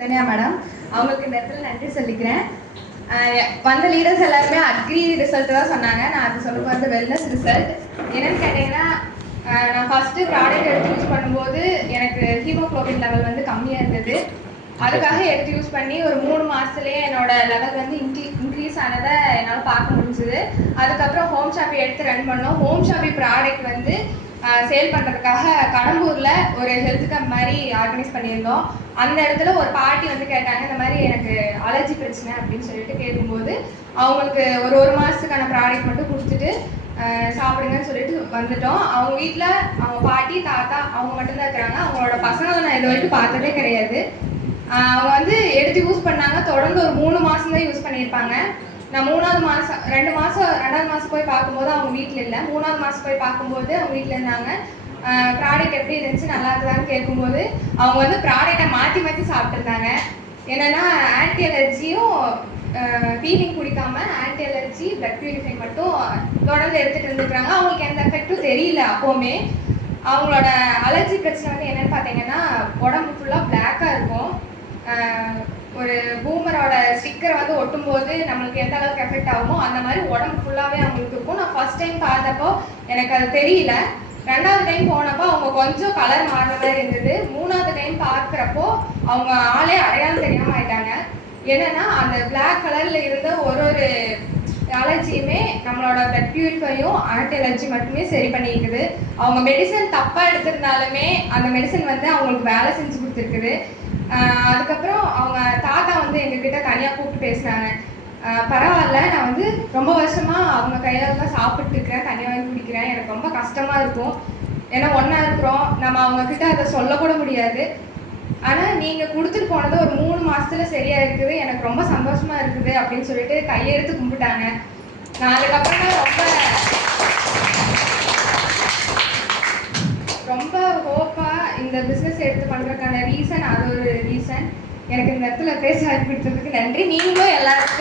தனியா மேடம் அவங்களுக்கு இந்த இடத்துல நன்றி சொல்லிக்கிறேன். வந்த லீடர்ஸ் எல்லாருமே அக்ரி ரிசல்ட் தான் சொன்னாங்க. நான் அது சொல்ல போகிறது வெல்னஸ் ரிசல்ட் என்னன்னு கேட்டிங்கன்னா நான் ஃபஸ்ட்டு ப்ராடக்ட் எடுத்து யூஸ் பண்ணும்போது எனக்கு ஹீமோக்ளோபின் லெவல் வந்து கம்மியாக இருந்தது. அதுக்காக எடுத்து யூஸ் பண்ணி ஒரு மூணு மாதத்துலேயே என்னோட லெவல் வந்து இன்க்ரீ இன்க்ரீஸ் ஆனதை என்னால் பார்க்க முடிஞ்சுது. அதுக்கப்புறம் ஹோம் ஷாப்பி எடுத்து ரன் பண்ணோம். ஹோம் ஷாப்பி ப்ராடக்ட் வந்து சேல் பண்ணுறதுக்காக கடன் ஒரு ஹெல்த் கேம்ப் மாதிரி ஆர்கனைஸ் பண்ணியிருந்தோம். அந்த இடத்துல ஒரு பாட்டி வந்து கேட்டாங்க இந்த மாதிரி எனக்கு அலர்ஜி பிரச்சனை அப்படின்னு சொல்லிட்டு கேட்கும்போது அவங்களுக்கு ஒரு ஒரு மாதத்துக்கான ப்ராடக்ட் மட்டும் கொடுத்துட்டு சாப்பிடுங்கன்னு சொல்லிட்டு வந்துட்டோம். அவங்க வீட்டில் அவங்க பாட்டி தாத்தா அவங்க மட்டும்தான் இருக்கிறாங்க. அவங்களோட பசங்களை நான் இது வரைக்கும் பார்த்ததே கிடையாது. அவங்க வந்து எடுத்து யூஸ் பண்ணாங்க. தொடர்ந்து ஒரு மூணு மாதம் தான் யூஸ் பண்ணியிருப்பாங்க. நான் மூணாவது மாதம் ரெண்டு மாதம் ரெண்டாவது மாதம் போய் பார்க்கும்போது அவங்க வீட்டில் இல்லை. மூணாவது மாதம் போய் பார்க்கும்போது அவங்க வீட்டில் இருந்தாங்க. ப்ராடக்ட் எப்படி இருந்துச்சு நல்லா இருக்குதான்னு கேட்கும்போது அவங்க வந்து ப்ராடக்டை மாற்றி மாற்றி சாப்பிட்ருந்தாங்க என்னன்னா ஆன்டி அலர்ஜியும் ஃபீலிங் குடிக்காமல் ஆன்டி அலர்ஜி பிளட் பியூரிஃபை மட்டும் தொடர்ந்து எடுத்துகிட்டு இருந்துக்கிறாங்க அவங்களுக்கு எந்த எஃபெக்ட்டும் தெரியல அப்போவுமே. அவங்களோட அலர்ஜி பிரச்சனை வந்து என்னென்னு பார்த்தீங்கன்னா உடம்பு ஃபுல்லாக பிளாக்காக இருக்கும். ஒரு பூமரோட ஸ்டிக்கரை வந்து ஒட்டும்போது நம்மளுக்கு எந்த அளவுக்கு எஃபெக்ட் ஆகுமோ அந்த மாதிரி உடம்பு ஃபுல்லாகவே அவங்களுக்கு இருக்கும். நான் ஃபர்ஸ்ட் டைம் பார்த்தப்போ எனக்கு அது தெரியல. ரெண்டாவது டைம் போனப்போ அவங்க கொஞ்சம் கலர் மாறின மாதிரி இருந்தது. மூணாவது டைம் பார்க்குறப்போ அவங்க ஆளே அடையாளம் தெரியாமல் ஆயிட்டாங்க. என்னன்னா அந்த பிளாக் கலர்ல இருந்த ஒரு ஒரு அலர்ஜியுமே நம்மளோட பிளட் பியூரிஃபையும் ஆன்டி அலர்ஜி மட்டுமே சரி பண்ணியிருக்குது. அவங்க மெடிசன் தப்பாக எடுத்திருந்தாலுமே அந்த மெடிசன் வந்து அவங்களுக்கு வேலை செஞ்சு கொடுத்துருக்குது. அதுக்கப்புறம் அவங்க தாத்தா வந்து எங்ககிட்ட தனியாக கூப்பிட்டு பேசுனாங்க பரவாயில்ல பரவாயில்ல நான் வந்து ரொம்ப வருஷமா அவங்க கையில தான் சாப்பிட்டு இருக்கிறேன் தண்ணி வாங்கி குடிக்கிறேன். எனக்கு ரொம்ப கஷ்டமா இருக்கும். ஏன்னா ஒன்றா இருக்கிறோம். நம்ம அவங்க கிட்ட அதை சொல்லக்கூட முடியாது. ஆனா நீங்க கொடுத்துட்டு போனது ஒரு மூணு மாசத்துல சரியா இருக்குது. எனக்கு ரொம்ப சந்தோஷமா இருக்குது அப்படின்னு சொல்லிட்டு கையெடுத்து கும்பிட்டாங்க. நான் அதுக்கப்புறம் தான் ரொம்ப ரொம்ப ஹோப்பா இந்த பிசினஸ் எடுத்து பண்றதுக்கான ரீசன் அது ஒரு ரீசன் எனக்கு இந்த இடத்துல பேச வாய்ப்பு கொடுத்ததுக்கு நன்றி. நீங்களும் எல்லாருக்கும்